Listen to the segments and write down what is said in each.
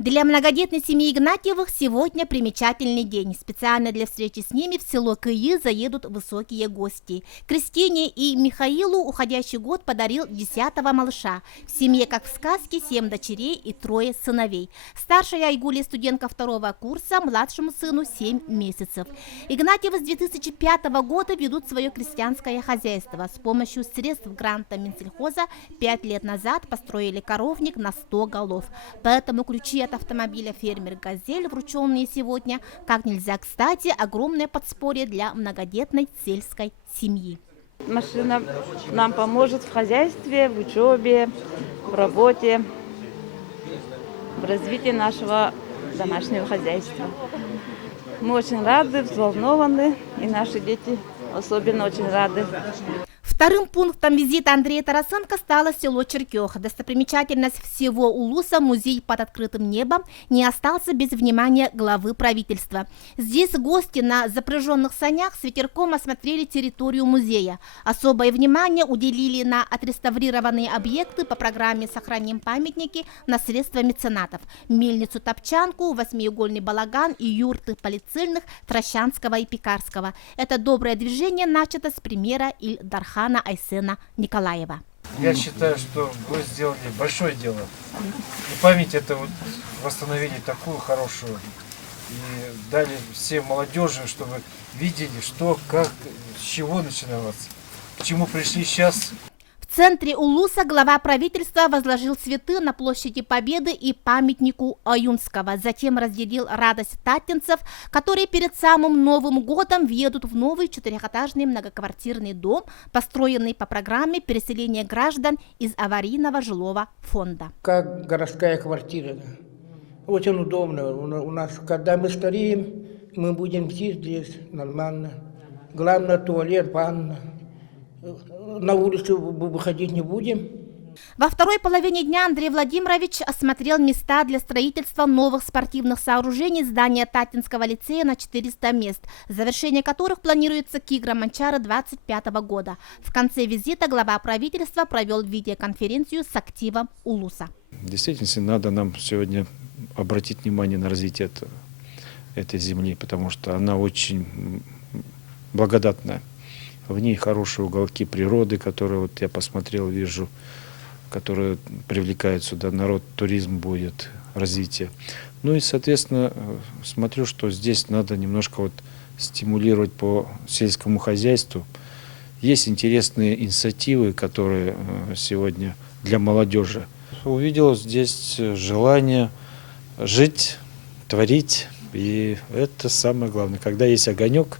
Для многодетной семьи Игнатьевых сегодня примечательный день. Специально для встречи с ними в село Кыи заедут высокие гости. Кристине и Михаилу уходящий год подарил 10-го малыша. В семье, как в сказке, 7 дочерей и 3 сыновей. Старшая Айгуля студентка 2-го курса, младшему сыну 7 месяцев. Игнатьевы с 2005 года ведут свое крестьянское хозяйство. С помощью средств гранта Минсельхоза 5 лет назад построили коровник на 100 голов. Поэтому ключи от автомобиля фермер «Газель», врученные сегодня, как нельзя кстати, огромное подспорье для многодетной сельской семьи. Машина нам поможет в хозяйстве, в учебе, в работе, в развитии нашего домашнего хозяйства. Мы очень рады, взволнованы, и наши дети особенно очень рады. Вторым пунктом визита Андрея Тарасенко стало село Черкех. Достопримечательность всего Улуса, музей под открытым небом, не остался без внимания главы правительства. Здесь гости на запряженных санях с ветерком осмотрели территорию музея. Особое внимание уделили на отреставрированные объекты по программе «Сохраним памятники» на средства меценатов. Мельницу-топчанку, восьмиугольный балаган и юрты полицейных Трощанского и Пекарского. Это доброе движение начато с примера Ильдархана Айсена Николаева. Я считаю, что вы сделали большое дело. И память это вот восстановили такую хорошую. И дали всем молодежи, чтобы видели, что, как, с чего начиналось, к чему пришли сейчас. В центре Улуса глава правительства возложил цветы на площади Победы и памятнику Аюнского. Затем разделил радость татинцев, которые перед самым Новым годом въедут в новый 4-этажный многоквартирный дом, построенный по программе переселения граждан из аварийного жилого фонда. Как городская квартира. Очень удобно. У нас, когда мы стареем, мы будем жить здесь нормально. Главное, туалет, ванна. На улицу выходить не будем. Во второй половине дня Андрей Владимирович осмотрел места для строительства новых спортивных сооружений здания Татинского лицея на 400 мест, завершение которых планируется к играм Анчара 2025 года. В конце визита глава правительства провел видеоконференцию с активом Улуса. Действительно, надо нам сегодня обратить внимание на развитие этой земли, потому что она очень благодатная. В ней хорошие уголки природы, которые вот я посмотрел, вижу, которые привлекают сюда народ, туризм будет, развитие. Ну и, соответственно, смотрю, что здесь надо немножко вот стимулировать по сельскому хозяйству. Есть интересные инициативы, которые сегодня для молодежи. Увидел здесь желание жить, творить, и это самое главное. Когда есть огонек,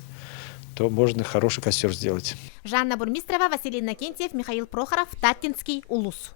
то можно хороший костер сделать. Жанна Бурмистрова, Василий Иннокентьев, Михаил Прохоров, Татинский Улус.